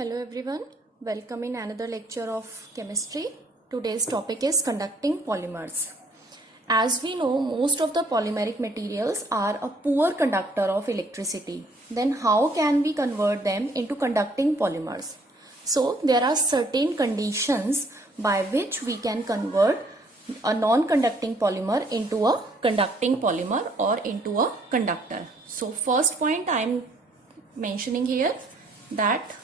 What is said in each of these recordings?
Hello everyone, welcome in another lecture of chemistry. Today's topic is conducting polymers. As we know, most of the polymeric materials are a poor conductor of electricity. Then how can we convert them into conducting polymers? So there are certain conditions by which we can convert a non-conducting polymer into a conducting polymer or into a conductor. So first point I am mentioning here that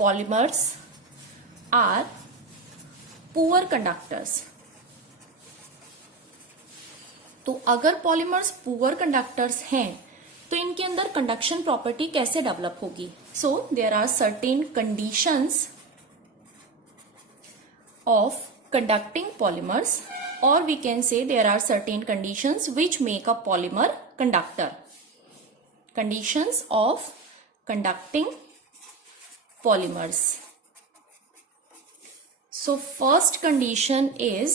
polymers are poor conductors. तो अगर polymers poor conductors हैं तो इनके अंदर conduction property कैसे develop होगी? So there are certain conditions of conducting polymers और we can say there are certain conditions which make a polymer conductor. Conditions of conducting polymers. So first condition is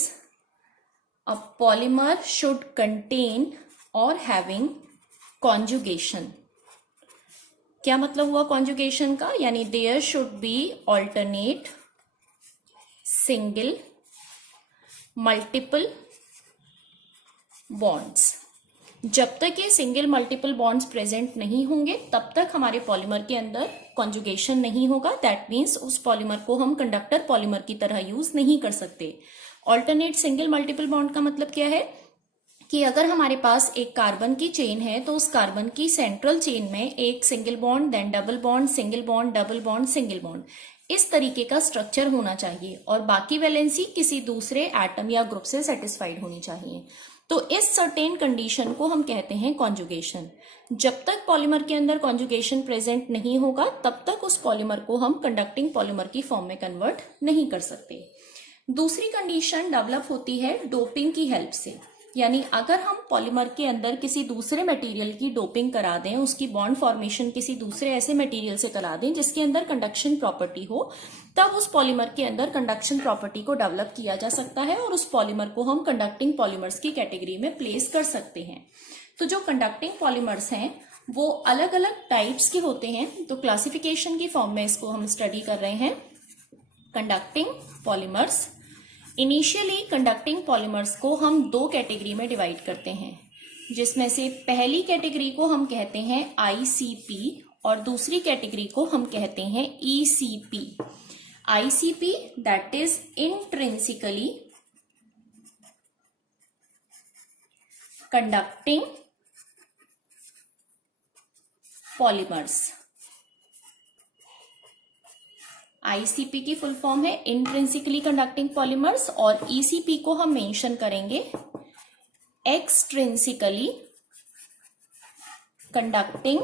a polymer should contain or having conjugation. क्या मतलब हुआ conjugation का? यानी there should be alternate, single, multiple bonds. जब तक ये single multiple bonds present नहीं होंगे तब तक हमारे पॉलीमर के अंदर कॉन्जुगेशन नहीं होगा. दैट मीन्स उस पॉलीमर को हम कंडक्टर पॉलीमर की तरह यूज नहीं कर सकते. ऑल्टरनेट सिंगल मल्टीपल बॉन्ड का मतलब क्या है कि अगर हमारे पास एक कार्बन की चेन है तो उस कार्बन की सेंट्रल चेन में एक single bond, then double bond, single bond, double bond, single bond, इस तरीके का स्ट्रक्चर होना चाहिए और बाकी वैलेंसी किसी दूसरे एटम या ग्रुप से सेटिस्फाइड होनी चाहिए. तो इस सर्टेन कंडीशन को हम कहते हैं कॉन्जुगेशन. जब तक पॉलीमर के अंदर कॉन्जुगेशन प्रेजेंट नहीं होगा तब तक उस पॉलीमर को हम कंडक्टिंग पॉलीमर की फॉर्म में कन्वर्ट नहीं कर सकते. दूसरी कंडीशन डेवलप होती है डोपिंग की हेल्प से. यानी अगर हम पॉलीमर के अंदर किसी दूसरे मटेरियल की डोपिंग करा दें, उसकी बॉन्ड फॉर्मेशन किसी दूसरे ऐसे मटेरियल से करा दें जिसके अंदर कंडक्शन प्रॉपर्टी हो, तब उस पॉलीमर के अंदर कंडक्शन प्रॉपर्टी को डेवलप किया जा सकता है और उस पॉलीमर को हम कंडक्टिंग पॉलीमर्स की कैटेगरी में प्लेस कर सकते हैं. तो जो कंडक्टिंग पॉलीमर्स हैं वो अलग अलग टाइप्स के होते हैं. तो क्लासिफिकेशन की फॉर्म में इसको हम स्टडी कर रहे हैं. Conducting polymers. Initially conducting polymers को हम दो कैटेगरी में डिवाइड करते हैं, जिसमें से पहली कैटेगरी को हम कहते हैं ICP और दूसरी कैटेगरी को हम कहते हैं ECP. ICP that is intrinsically conducting polymers. ICP की फुल फॉर्म है इंट्रिंसिकली कंडक्टिंग पॉलीमर्स और ECP को हम मेंशन करेंगे एक्सट्रिंसिकली कंडक्टिंग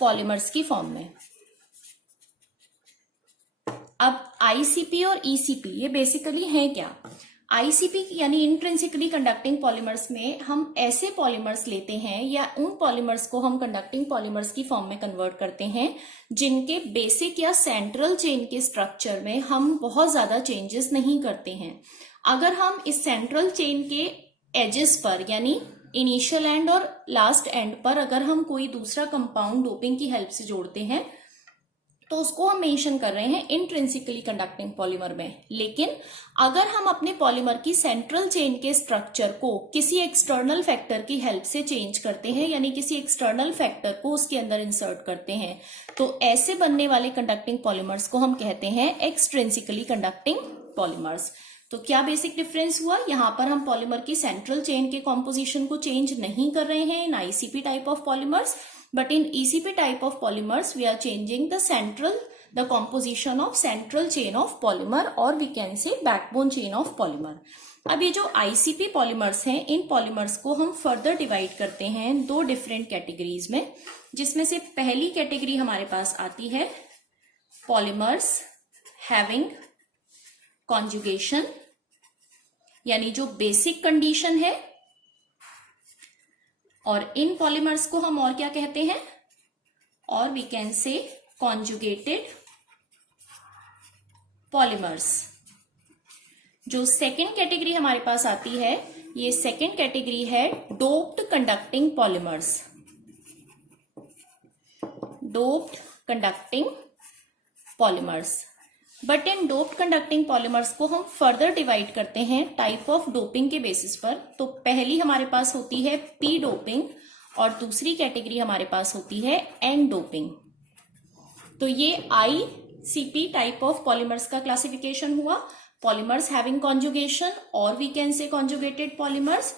पॉलीमर्स की फॉर्म में. अब ICP और ECP ये बेसिकली है क्या? ICP यानी इंट्रिंसिकली कंडक्टिंग पॉलीमर्स में हम ऐसे पॉलीमर्स लेते हैं या उन पॉलीमर्स को हम कंडक्टिंग पॉलीमर्स की फॉर्म में कन्वर्ट करते हैं जिनके बेसिक या सेंट्रल चेन के स्ट्रक्चर में हम बहुत ज्यादा चेंजेस नहीं करते हैं. अगर हम इस सेंट्रल चेन के एजेस पर यानी इनिशियल एंड और लास्ट एंड पर अगर हम कोई दूसरा कंपाउंड डोपिंग की हेल्प से जोड़ते हैं तो उसको हम मेंशन कर रहे हैं इंट्रिंसिकली कंडक्टिंग पॉलीमर में. लेकिन अगर हम अपने पॉलीमर की सेंट्रल चेन के स्ट्रक्चर को किसी एक्सटर्नल फैक्टर की हेल्प से चेंज करते हैं यानी किसी एक्सटर्नल फैक्टर को उसके अंदर इंसर्ट करते हैं तो ऐसे बनने वाले कंडक्टिंग पॉलीमर्स को हम कहते हैं एक्सट्रिंसिकली कंडक्टिंग पॉलीमर्स. तो क्या बेसिक डिफरेंस हुआ? यहाँ पर हम पॉलीमर की सेंट्रल चेन के कॉम्पोजिशन को चेंज नहीं कर रहे हैं इन ICP type of polymers, but in ECP type of polymers we are changing the composition of central chain of polymer or we can say backbone chain of polymer. अब ये जो ICP polymers हैं इन polymers को हम further divide करते हैं दो different categories में, जिसमें से पहली कैटेगरी हमारे पास आती है polymers having conjugation यानी जो बेसिक कंडीशन है, और इन पॉलीमर्स को हम और क्या कहते हैं? और we can say conjugated polymers. जो सेकेंड कैटेगरी हमारे पास आती है ये सेकेंड कैटेगरी है doped conducting polymers. Doped conducting polymers. But in doped conducting polymers को हम फर्दर डिवाइड करते हैं टाइप ऑफ डोपिंग के बेसिस पर। तो पहली हमारे पास होती है पी डोपिंग और दूसरी कैटेगरी हमारे पास होती है एन डोपिंग। तो ये ICP टाइप ऑफ पॉलीमर्स का क्लासिफिकेशन हुआ। पॉलीमर्स हैविंग कॉन्जुगेशन और we can say conjugated polymers,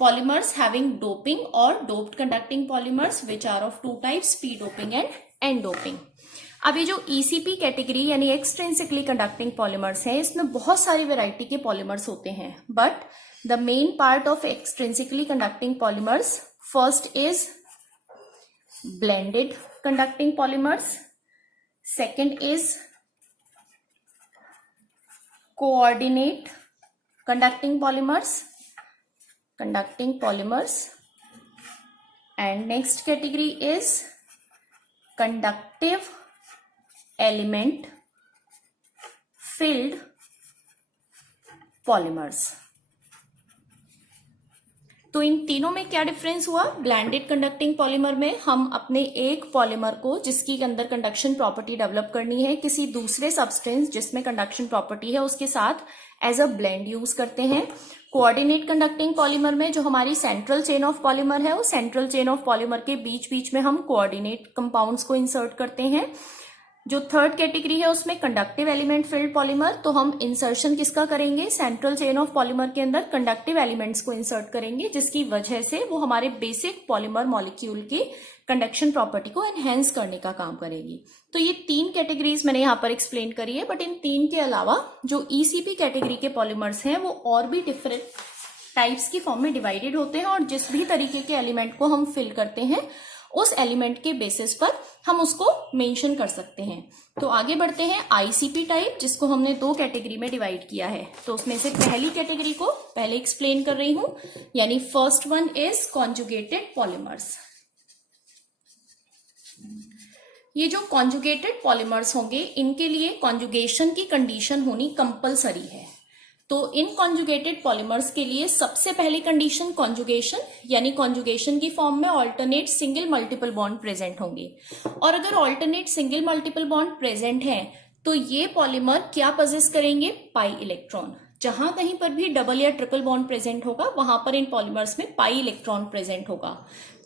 polymers having doping और doped conducting polymers which are of two types, P doping and N doping. अब ये जो ECP category यानी एक्सट्रिंसिकली conducting polymers है, इसमें बहुत सारी वेराइटी के पॉलीमर्स होते हैं। But the main part of extrinsically conducting polymers, first is blended conducting polymers, second is coordinate conducting polymers, and next category is conductive element filled polymers। तो इन तीनों में क्या डिफरेंस हुआ? ब्लेंडेड कंडक्टिंग पॉलीमर में हम अपने एक पॉलीमर को जिसकी अंदर कंडक्शन प्रॉपर्टी डेवलप करनी है किसी दूसरे सब्सटेंस जिसमें कंडक्शन प्रॉपर्टी है उसके साथ एज अ ब्लेंड यूज करते हैं। कोऑर्डिनेट कंडक्टिंग पॉलीमर में जो हमारी सेंट्रल चेन ऑफ पॉलीमर है, उस सेंट्रल चेन ऑफ पॉलीमर के बीच बीच में हम कोऑर्डिनेट कंपाउंड्स को इंसर्ट करते हैं। जो थर्ड कैटेगरी है उसमें कंडक्टिव एलिमेंट फिल्ड पॉलीमर, तो हम इंसर्शन किसका करेंगे? सेंट्रल चेन ऑफ पॉलीमर के अंदर कंडक्टिव एलिमेंट्स को इंसर्ट करेंगे, जिसकी वजह से वो हमारे बेसिक पॉलीमर मॉलिक्यूल की कंडक्शन प्रॉपर्टी को एनहेंस करने का काम करेगी। तो ये तीन कैटेगरीज मैंने यहाँ पर एक्सप्लेन करी है। बट इन तीन के अलावा जो ECP कैटेगरी के पॉलीमर्स हैं वो और भी डिफरेंट टाइप्स की फॉर्म में डिवाइडेड होते हैं, और जिस भी तरीके के एलिमेंट को हम फिल करते हैं उस एलिमेंट के बेसिस पर हम उसको मेंशन कर सकते हैं। तो आगे बढ़ते हैं ICP टाइप, जिसको हमने दो कैटेगरी में डिवाइड किया है। तो उसमें से पहली कैटेगरी को पहले एक्सप्लेन कर रही हूं, यानी first one is conjugated polymers. ये जो कॉन्जुगेटेड पॉलीमर्स होंगे इनके लिए कॉन्जुगेशन की कंडीशन होनी कंपलसरी है। तो इन कॉन्जुगेटेड पॉलीमर्स के लिए सबसे पहली कंडीशन कॉन्जुगेशन, यानी कॉन्जुगेशन की फॉर्म में alternate single multiple bond present होंगे। और अगर alternate single multiple bond present है तो ये पॉलीमर क्या पजेस करेंगे? Pi electron. जहां कहीं पर भी डबल या ट्रिपल बॉन्ड प्रेजेंट होगा वहां पर इन पॉलीमर्स में पाई इलेक्ट्रॉन प्रेजेंट होगा।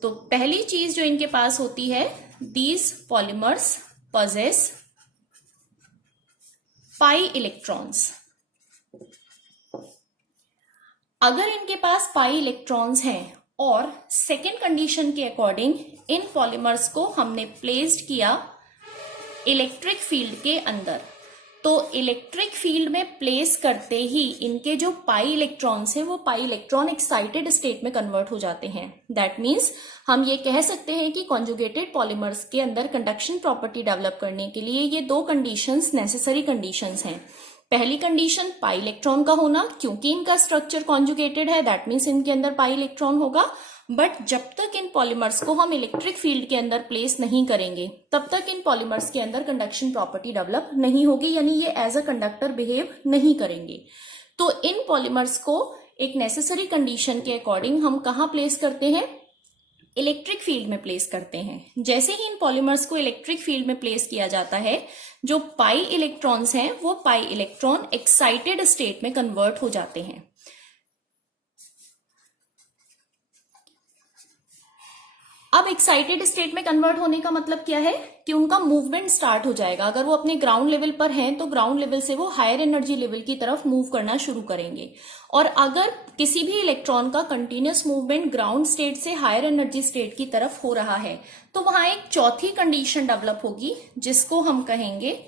तो पहली चीज जो इनके पास होती है, these polymers possess pi electrons. अगर इनके पास पाई इलेक्ट्रॉन्स हैं और सेकेंड कंडीशन के अकॉर्डिंग इन पॉलीमर्स को हमने प्लेस्ड किया इलेक्ट्रिक फील्ड के अंदर, तो इलेक्ट्रिक फील्ड में प्लेस करते ही इनके जो पाई इलेक्ट्रॉन्स हैं वो पाई इलेक्ट्रॉन एक्साइटेड स्टेट में कन्वर्ट हो जाते हैं। दैट मीन्स हम ये कह सकते हैं कि कॉन्जुगेटेड पॉलीमर्स के अंदर कंडक्शन प्रॉपर्टी डेवलप करने के लिए ये दो कंडीशंस नेसेसरी कंडीशंस हैं। पहली कंडीशन पाई इलेक्ट्रॉन का होना, क्योंकि इनका स्ट्रक्चर कॉन्जुगेटेड है, दैट मीन्स इनके अंदर पाई इलेक्ट्रॉन होगा। बट जब तक इन पॉलीमर्स को हम इलेक्ट्रिक फील्ड के अंदर प्लेस नहीं करेंगे तब तक इन पॉलीमर्स के अंदर कंडक्शन प्रॉपर्टी डेवलप नहीं होगी, यानी ये एज अ कंडक्टर बिहेव नहीं करेंगे। तो इन पॉलीमर्स को एक नेसेसरी कंडीशन के अकॉर्डिंग हम कहाँ प्लेस करते हैं? इलेक्ट्रिक फील्ड में प्लेस करते हैं। जैसे ही इन पॉलीमर्स को इलेक्ट्रिक फील्ड में प्लेस किया जाता है, जो पाई इलेक्ट्रॉन्स हैं वो पाई इलेक्ट्रॉन एक्साइटेड स्टेट में कन्वर्ट हो जाते हैं। अब एक्साइटेड स्टेट में कन्वर्ट होने का मतलब क्या है कि उनका मूवमेंट स्टार्ट हो जाएगा। अगर वो अपने ग्राउंड लेवल पर हैं तो ग्राउंड लेवल से वो हायर एनर्जी लेवल की तरफ मूव करना शुरू करेंगे। और अगर किसी भी इलेक्ट्रॉन का कंटिन्यूअस मूवमेंट ग्राउंड स्टेट से हायर एनर्जी स्टेट की तरफ हो रहा है तो वहां एक चौथी कंडीशन डेवलप होगी जिसको हम कहेंगे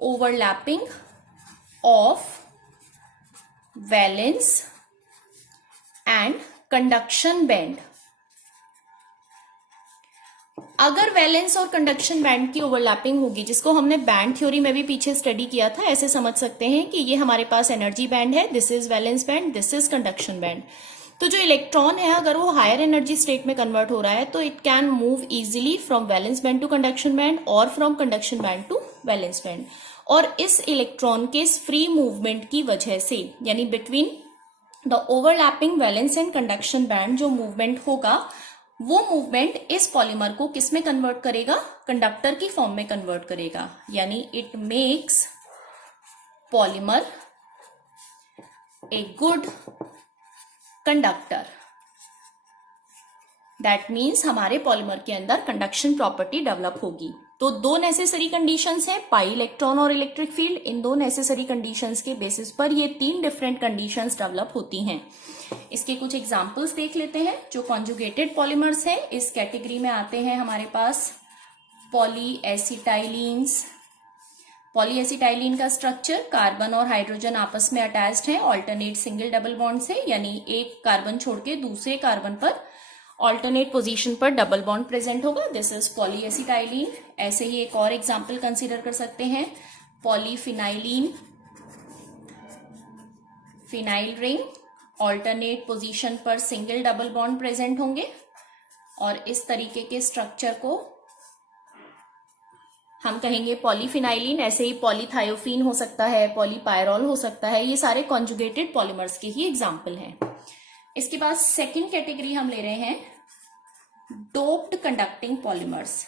overlapping of valence and conduction band. अगर वैलेंस और कंडक्शन बैंड की ओवरलैपिंग होगी, जिसको हमने बैंड थ्योरी में भी पीछे स्टडी किया था, ऐसे समझ सकते हैं कि ये हमारे पास एनर्जी बैंड है, this is valence band, this is conduction band. तो जो इलेक्ट्रॉन है अगर वो हायर एनर्जी स्टेट में कन्वर्ट हो रहा है तो it can move easily from valence band to conduction band और from conduction band to valence band. और इस इलेक्ट्रॉन के फ्री मूवमेंट की वजह से, यानी between the overlapping valence and conduction band जो मूवमेंट होगा वो मूवमेंट इस पॉलीमर को किस में कन्वर्ट करेगा, कंडक्टर की फॉर्म में कन्वर्ट करेगा, यानी it makes polymer a good conductor. That means हमारे पॉलीमर के अंदर कंडक्शन प्रॉपर्टी डेवलप होगी। तो दो नेसेसरी कंडीशंस हैं, पाई इलेक्ट्रॉन और इलेक्ट्रिक फील्ड। इन दो नेसेसरी कंडीशंस के बेसिस पर ये तीन डिफरेंट कंडीशंस डेवलप होती हैं। इसके कुछ एग्जांपल्स देख लेते हैं। जो कॉन्जुगेटेड पॉलीमर्स हैं, इस कैटेगरी में आते हैं हमारे पास पॉलीएसिटाइलिन्स। पॉलीएसिटाइलिन का स्ट्रक्चर, कार्बन और हाइड्रोजन आपस में अटैच्ड है ऑल्टरनेट सिंगल डबल बॉन्ड से, यानी एक कार्बन छोड़ के दूसरे कार्बन पर ऑल्टरनेट पोजीशन पर डबल बॉन्ड प्रेजेंट होगा। This is polyacetylene. ऐसे ही एक और एग्जांपल कंसीडर कर सकते हैं, polyphenylene. Phenyl ring, alternate position पर सिंगल डबल बॉन्ड प्रेजेंट होंगे और इस तरीके के स्ट्रक्चर को हम कहेंगे पॉलीफिनाइलिन। ऐसे ही पॉलीथायोफीन हो सकता है, पॉलीपायरॉल हो सकता है। ये सारे कॉन्जुगेटेड पॉलीमर्स के ही एग्जाम्पल हैं। इसके बाद सेकेंड कैटेगरी हम ले रहे हैं डोप्ड कंडक्टिंग पॉलीमर्स।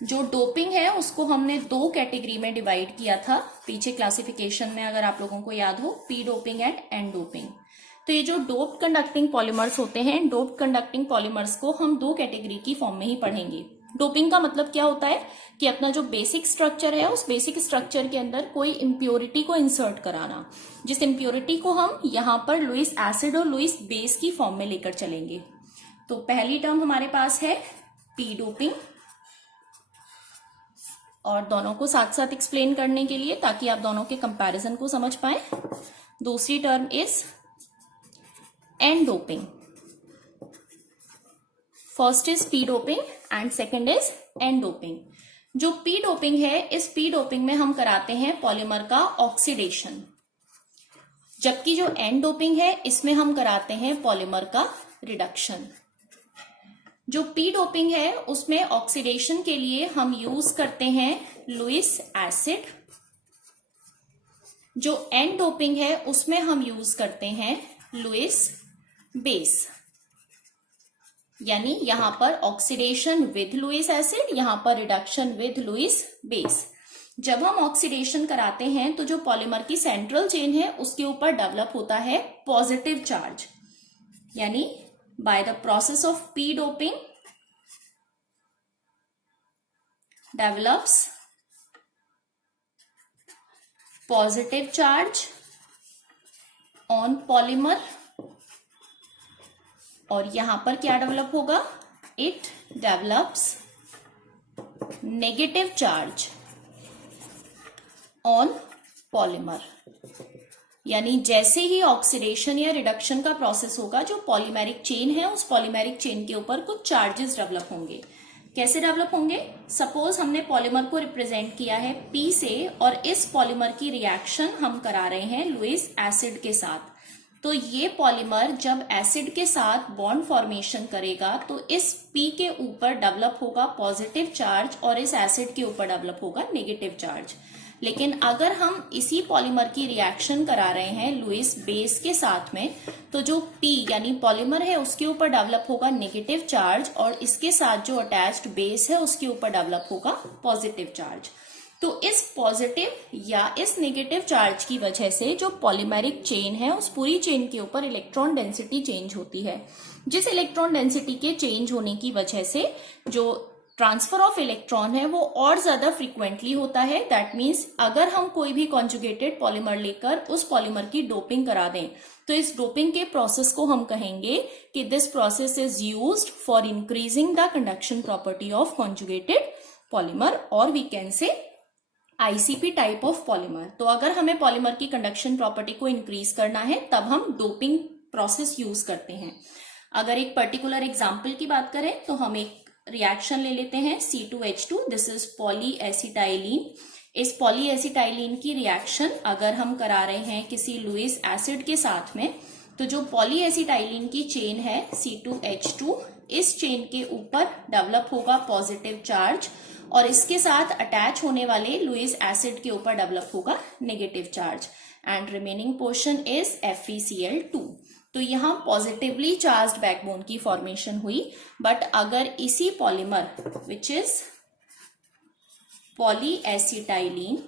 जो डोपिंग है उसको हमने दो कैटेगरी में डिवाइड किया था पीछे क्लासिफिकेशन में, अगर आप लोगों को याद हो, P doping and N doping. तो ये जो डोप्ड कंडक्टिंग पॉलीमर्स होते हैं, डोप्ड कंडक्टिंग पॉलीमर्स को हम दो कैटेगरी की फॉर्म में ही पढ़ेंगे। डोपिंग का मतलब क्या होता है कि अपना जो बेसिक स्ट्रक्चर है उस बेसिक स्ट्रक्चर के अंदर कोई इम्प्योरिटी को इंसर्ट कराना, जिस इम्प्योरिटी को हम यहाँ पर लुईस एसिड और लुईस बेस की फॉर्म में लेकर चलेंगे। तो पहली टर्म हमारे पास है पी डोपिंग, और दोनों को साथ साथ एक्सप्लेन करने के लिए ताकि आप दोनों के कंपैरिजन को समझ पाए, दूसरी term is an doping. First is P doping and second is an doping. जो पी डोपिंग है, इस पी डोपिंग में हम कराते हैं पॉलीमर का ऑक्सीडेशन, जबकि जो एन डोपिंग है इसमें हम कराते हैं पॉलीमर का रिडक्शन। जो पी डोपिंग है उसमें ऑक्सीडेशन के लिए हम यूज करते हैं लुईस एसिड। जो एन डोपिंग है उसमें हम यूज करते हैं लुईस बेस, यानी यहां पर ऑक्सीडेशन विद लुईस एसिड, यहां पर रिडक्शन विद लुईस बेस। जब हम ऑक्सीडेशन कराते हैं तो जो पॉलीमर की सेंट्रल चेन है उसके ऊपर डेवलप होता है पॉजिटिव चार्ज, यानी by the process of p doping develops positive charge on polymer, और यहां पर क्या डेवलप होगा, it develops negative charge on polymer। यानी जैसे ही ऑक्सीडेशन या रिडक्शन का प्रोसेस होगा, जो पॉलीमेरिक चेन है उस पॉलीमेरिक चेन के ऊपर कुछ चार्जेस डेवलप होंगे। कैसे डेवलप होंगे, सपोज हमने पॉलीमर को रिप्रेजेंट किया है P से और इस पॉलीमर की रिएक्शन हम करा रहे हैं लुईस एसिड के साथ। तो ये पॉलीमर जब एसिड के साथ बॉन्ड फॉर्मेशन करेगा तो इस P के ऊपर डेवलप होगा पॉजिटिव चार्ज और इस एसिड के ऊपर डेवलप होगा नेगेटिव चार्ज। लेकिन अगर हम इसी पॉलीमर की रिएक्शन करा रहे हैं लुईस बेस के साथ में, तो जो P यानी पॉलीमर है उसके ऊपर डेवलप होगा नेगेटिव चार्ज और इसके साथ जो अटैच्ड बेस है उसके ऊपर डेवलप होगा पॉजिटिव चार्ज। तो इस पॉजिटिव या इस नेगेटिव चार्ज की वजह से जो पॉलीमेरिक चेन है उस पूरी चेन के ऊपर इलेक्ट्रॉन डेंसिटी चेंज होती है, जिस इलेक्ट्रॉन डेंसिटी के चेंज होने की वजह से जो ट्रांसफर ऑफ इलेक्ट्रॉन है वो और ज्यादा फ्रीक्वेंटली होता है। दैट मीन्स अगर हम कोई भी कॉन्जुगेटेड पॉलीमर लेकर उस पॉलीमर की डोपिंग करा दें तो इस डोपिंग के प्रोसेस को हम कहेंगे कि this process is used for increasing the conduction property of conjugated polymer, और we can say ICP type of polymer. तो अगर हमें पॉलीमर की कंडक्शन प्रॉपर्टी को इंक्रीज करना है तब हम डोपिंग प्रोसेस यूज करते हैं। अगर एक पर्टिकुलर एग्जाम्पल की बात करें तो हम एक रिएक्शन ले लेते हैं C2H2, दिस इज पॉलीएसिटाइलिन। इस पॉलीएसिटाइलिन की रिएक्शन अगर हम करा रहे हैं किसी लुईस एसिड के साथ में, तो जो पॉलीएसिटाइलिन की चेन है C2H2, इस चेन के ऊपर डेवलप होगा पॉजिटिव चार्ज और इसके साथ अटैच होने वाले लुईस एसिड के ऊपर डेवलप होगा negative charge, and remaining portion is FeCl2। तो यहाँ पॉजिटिवली चार्ज्ड बैकबोन की फॉर्मेशन हुई। बट अगर इसी पॉलीमर विच इज पॉलीएसिटाइलिन,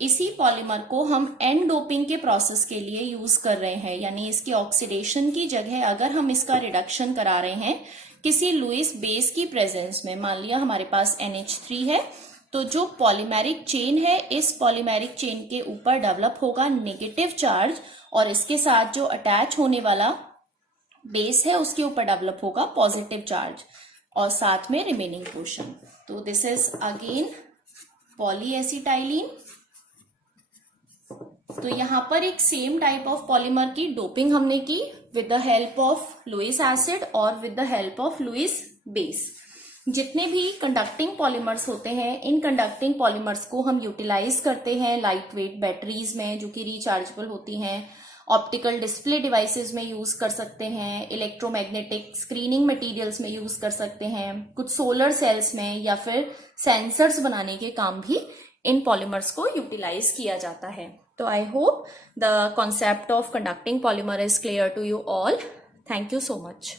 इसी पॉलीमर को हम एन डोपिंग के प्रोसेस के लिए यूज कर रहे हैं, यानी इसकी ऑक्सीडेशन की जगह अगर हम इसका रिडक्शन करा रहे हैं किसी लुईस बेस की प्रेजेंस में, मान लिया हमारे पास NH3 है, तो जो पॉलीमेरिक चेन है इस पॉलीमेरिक चेन के ऊपर डेवलप होगा नेगेटिव चार्ज, और इसके साथ जो अटैच होने वाला बेस है उसके ऊपर डेवलप होगा पॉजिटिव चार्ज, और साथ में रिमेनिंग पोर्शन। तो दिस इज अगेन पॉलीएसिटाइलिन। तो यहाँ पर एक सेम टाइप ऑफ पॉलीमर की डोपिंग हमने की with the help of Lewis acid और with the help of Lewis base. जितने भी कंडक्टिंग पॉलीमर्स होते हैं, इन कंडक्टिंग पॉलीमर्स को हम यूटिलाइज करते हैं लाइट वेट बैटरीज में जो कि रिचार्जेबल होती हैं, ऑप्टिकल डिस्प्ले डिवाइसेस में यूज कर सकते हैं, इलेक्ट्रोमैग्नेटिक स्क्रीनिंग मटेरियल्स में यूज कर सकते हैं, कुछ सोलर सेल्स में, या फिर सेंसर्स बनाने के काम भी इन पॉलीमर्स को यूटिलाइज किया जाता है। तो I hope the concept of conducting polymer is clear to you all. Thank you so much.